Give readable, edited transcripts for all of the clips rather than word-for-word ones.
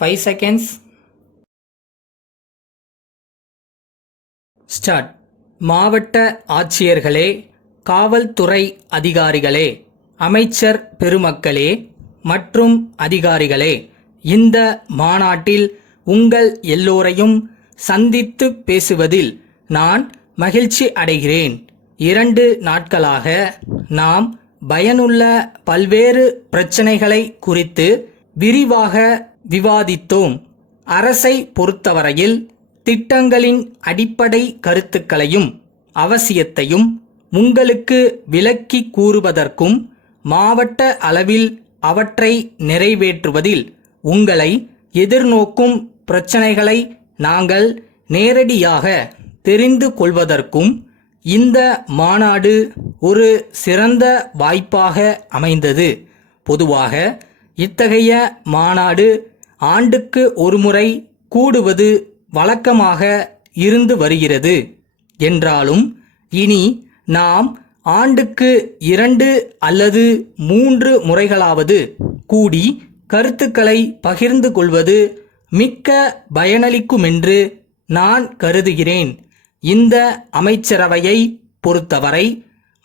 5 seconds. Start. மாவட்ட ஆட்சியர்களே, காவல்துறை அதிகாரிகளே, அமைச்சர் பெருமக்களே மற்றும் அதிகாரிகளே, இந்த மாநாட்டில் உங்கள் எல்லோரையும் சந்தித்து பேசுவதில் நான் மகிழ்ச்சி அடைகிறேன். 2 நாட்களாக நாம் பயனுள்ள பல்வேறு பிரச்சனைகளை குறித்து விரிவாக விவாதித்தோம். அரசை பொறுத்தவரையில் திட்டங்களின் அடிப்படை கருத்துக்களையும் அவசியத்தையும் உங்களுக்கு விளக்கி கூறுவதற்கும் மாவட்ட அளவில் அவற்றை நிறைவேற்றுவதில் உங்களை எதிர்நோக்கும் பிரச்சனைகளை நாங்கள் நேரடியாக தெரிந்து கொள்வதற்கும் இந்த மாநாடு ஒரு சிறந்த வாய்ப்பாக அமைந்தது. பொதுவாக இத்தகைய மாநாடு ஆண்டுக்கு ஒருமுறை கூடுவது வழக்கமாக இருந்து வருகிறது. என்றாலும் இனி நாம் ஆண்டுக்கு 2 அல்லது 3 முறைகளாவது கூடி கருத்துக்களை பகிர்ந்து கொள்வது மிக்க பயனளிக்குமென்று நான் கருதுகிறேன். இந்த அமைச்சரவையை பொறுத்தவரை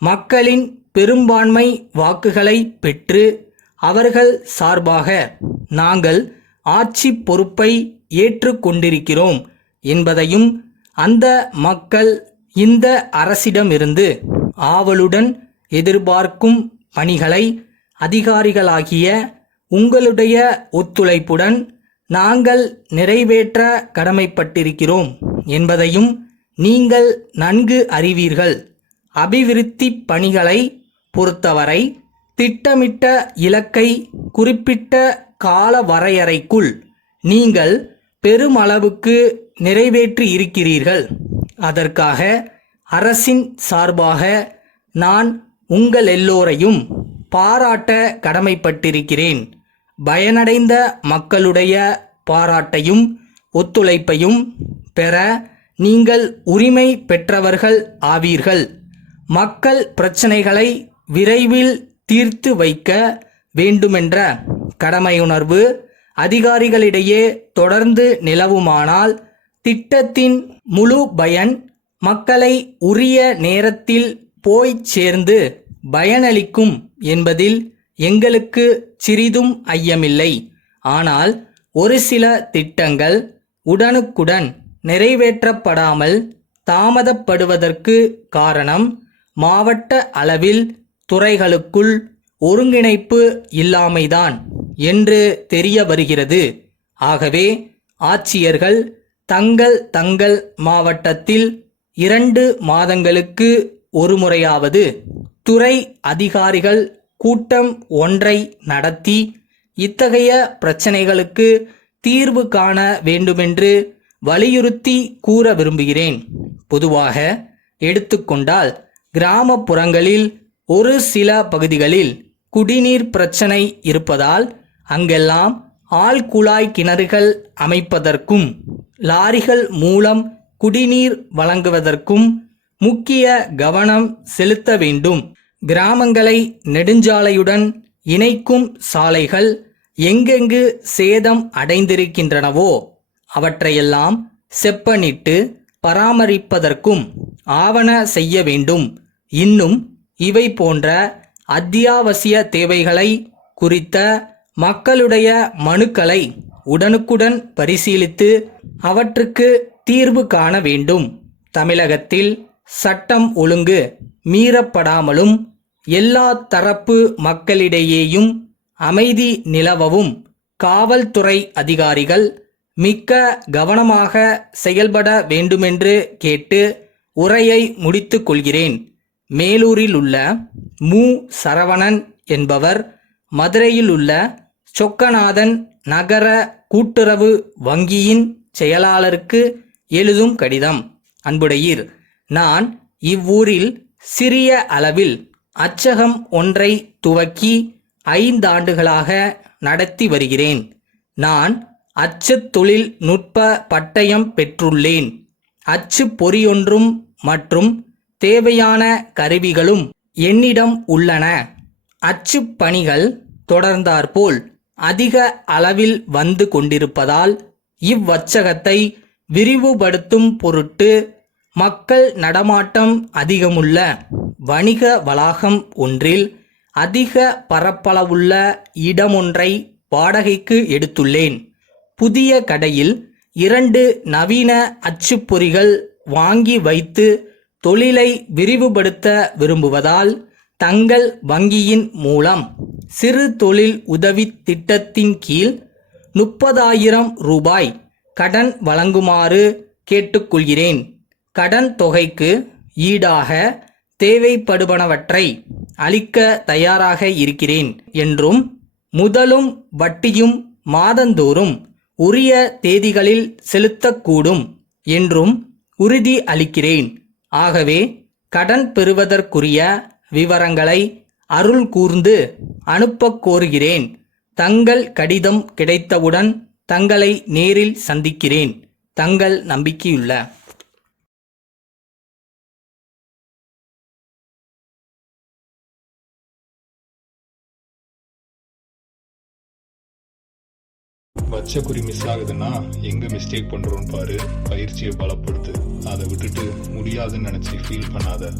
மக்களின் பெரும்பான்மை வாக்குகளை பெற்று அவர்கள் சார்பாக நாங்கள் ஆட்சி பொறுப்பை ஏற்றுக்கொண்டிருக்கிறோம் என்பதையும், அந்த மக்கள் இந்த அரசிடமிருந்து ஆவலுடன் எதிர்பார்க்கும் பணிகளை அதிகாரிகளாகிய உங்களுடைய ஒத்துழைப்புடன் நாங்கள் நிறைவேற்ற கடமைப்பட்டிருக்கிறோம் என்பதையும் நீங்கள் நன்கு அறிவீர்கள். அபிவிருத்தி பணிகளை பொறுத்தவரை திட்டமிட்ட இலக்கை குறிப்பிட்ட கால வரையறைக்குள் நீங்கள் பெருமளவுக்கு நிறைவேற்றி இருக்கிறீர்கள். அதற்காக அரசின் சார்பாக நான் உங்கள் எல்லோரையும் பாராட்ட கடமைப்பட்டிருக்கிறேன். பயனடைந்த மக்களுடைய பாராட்டையும் ஒத்துழைப்பையும் பெற நீங்கள் உரிமை பெற்றவர்கள் ஆவீர்கள். மக்கள் பிரச்சனைகளை விரைவில் தீர்த்து வைக்க வேண்டுமென்ற கடமையுணர்வு அதிகாரிகளிடையே தொடர்ந்து நிலவுமானால் திட்டத்தின் முழு பயன் மக்களை உரிய நேரத்தில் போய் சேர்ந்து பயனளிக்கும் என்பதில் எங்களுக்கு சிறிதும் ஐயமில்லை. ஆனால் ஒரு சில திட்டங்கள் உடனுக்குடன் நிறைவேற்றப்படாமல் தாமதப்படுவதற்கு காரணம் மாவட்ட அளவில் துறைகளுக்குள் ஒருங்கிணைப்பு இல்லாமைதான் என்று தெரிய வருகிறது. ஆகவே ஆட்சியர்கள் தங்கள் மாவட்டத்தில் 2 மாதங்களுக்கு ஒருமுறையாவது துறை அதிகாரிகள் கூட்டம் ஒன்றை நடத்தி இத்தகைய பிரச்சனைகளுக்கு தீர்வு காண வேண்டுமென்று வலியுறுத்தி கூற விரும்புகிறேன். பொதுவாக எடுத்துக்கொண்டால் கிராமப்புறங்களில் ஒரு சில பகுதிகளில் குடிநீர் பிரச்சனை இருப்பதால் அங்கெல்லாம் ஆழ்குழாய் கிணறுகள் அமைப்பதற்கும் லாரிகள் மூலம் குடிநீர் வழங்குவதற்கும் முக்கிய கவனம் செலுத்த வேண்டும். கிராமங்களை நெடுஞ்சாலையுடன் இணைக்கும் சாலைகள் எங்கெங்கு சேதம் அடைந்திருக்கின்றனவோ அவற்றையெல்லாம் செப்பனிட்டு பராமரிப்பதற்கும் ஆவண செய்ய வேண்டும். இன்னும் இவை போன்ற அத்தியாவசிய தேவைகளை குறித்த மக்களுடைய மனுக்களை உடனுக்குடன் பரிசீலித்து அவற்றுக்கு தீர்வு காண வேண்டும். தமிழகத்தில் சட்டம் ஒழுங்கு மீறப்படாமலும் எல்லா தரப்பு மக்களிடையேயும் அமைதி நிலவவும் காவல்துறை அதிகாரிகள் மிக்க கவனமாக செயல்பட வேண்டுமென்று கேட்டு உரையை முடித்துக் கொள்கிறேன். மேலூரில் உள்ள மு. சரவணன் என்பவர் மதுரையில் உள்ள சொக்கநாதன் நகர கூட்டுறவு வங்கியின் செயலாளருக்கு எழுதும் கடிதம். அன்புடையீர், நான் இவ்வூரில் சிறிய அளவில் அச்சகம் ஒன்றை துவக்கி 5 ஆண்டுகளாக நடத்தி வருகிறேன். நான் அச்சு தொழில்நுட்ப பட்டயம் பெற்றுள்ளேன். அச்சு பொறியொன்றும் மற்றும் தேவையான கருவிகளும் என்னிடம் உள்ளன. அச்சு பணிகள் தொடர்ந்தாற்போல் அதிக அளவில் வந்து கொண்டிருப்பதால் இவ்வச்சகத்தை விரிவுபடுத்தும் பொருட்டு மக்கள் நடமாட்டம் அதிகமுள்ள வணிக வளாகம் ஒன்றில் அதிக பரப்பளவுள்ள இடமொன்றை வாடகைக்கு எடுத்துள்ளேன். புதிய கடையில் 2 நவீன அச்சுப்பொறிகள் வாங்கி வைத்து தொழிலை விரிவுபடுத்த விரும்புவதால் தங்கள் வங்கியின் மூலம் சிறு தொழில் உதவி திட்டத்தின் கீழ் 30,000 ரூபாய் கடன் வழங்குமாறு கேட்டுக்கொள்கிறேன். கடன் தொகைக்கு ஈடாக தேவைப்படுவனவற்றை அளிக்க தயாராக இருக்கிறேன் என்றும் முதலும் வட்டியும் மாதந்தோறும் உரிய தேதிகளில் செலுத்தக்கூடும் என்றும் உறுதி அளிக்கிறேன். ஆகவே கடன் பெறுவதற்குரிய விவரங்களை அருள் கூர்ந்து அனுப்பக் கோருகிறேன். தங்கள் கடிதம் கிடைத்தவுடன் தங்களை நேரில் சந்திக்கிறேன். தங்கள் நம்பிக்கையுள்ள வச்ச குறி மிஸ் ஆகுதுன்னா எங்க மிஸ்டேக் பண்றோம்னு பாரு. பயிற்சியை பலப்படுத்து. அதை விட்டுட்டு முடியாதுன்னு நினைச்சு ஃபீல் பண்ணாத.